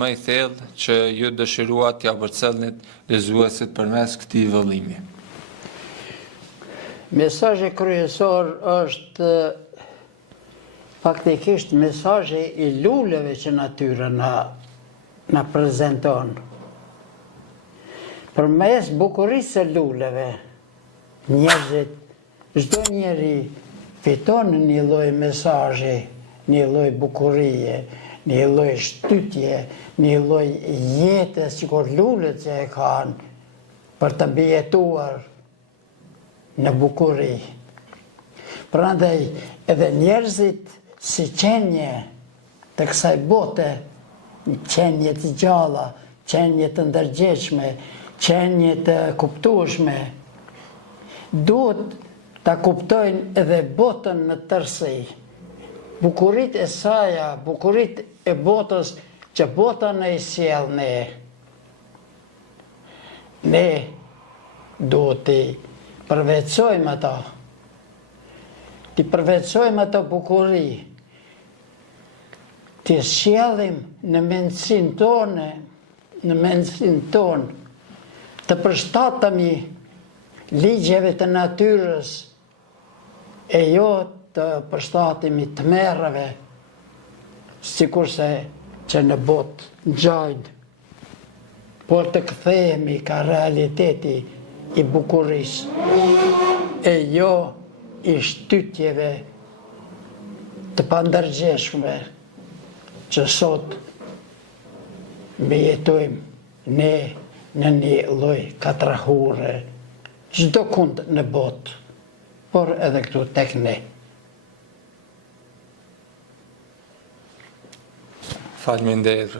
më i thellë që ju dëshiruat t'ja përcjellni lezuesit përmes këtij vëllimi. Mesazhi kryesor është faktikisht mesazhi i luleve që natyra na prezanton. Përmes bukurisë së luleve, njerëzit, çdo njeri fiton një lloj mesazhi, një lloj bukurie, një lloj shtytje, një lloj jete, sikur lulet që e kanë për të mbijetuar në bukuri. Prandaj edhe njerëzit si qenje të kësaj bote, qenje të gjalla, qenje të ndërgjegjshme, qenje të kuptueshme, duhet ta kuptojnë edhe botën në tërësi. Bukurit e saja, bukurit e botës që bota në i sjell ne. Ne duhet t'i përveçojmë ato. T'i përveçojmë ato bukuri. T'i sjellim në mendsinë tonë, të përshtatemi ligjeve të natyrës e jo të përshtatemi të merreve, sikurse që në botë ngjajnë, por të kthehemi ka realiteti i bukurisë e jo i shtytjeve të pandërgjeshme që sot mbijetojmë ne në një lloj katrahure, çdo kund në botë, por edhe këtu tek ne. Faleminderit.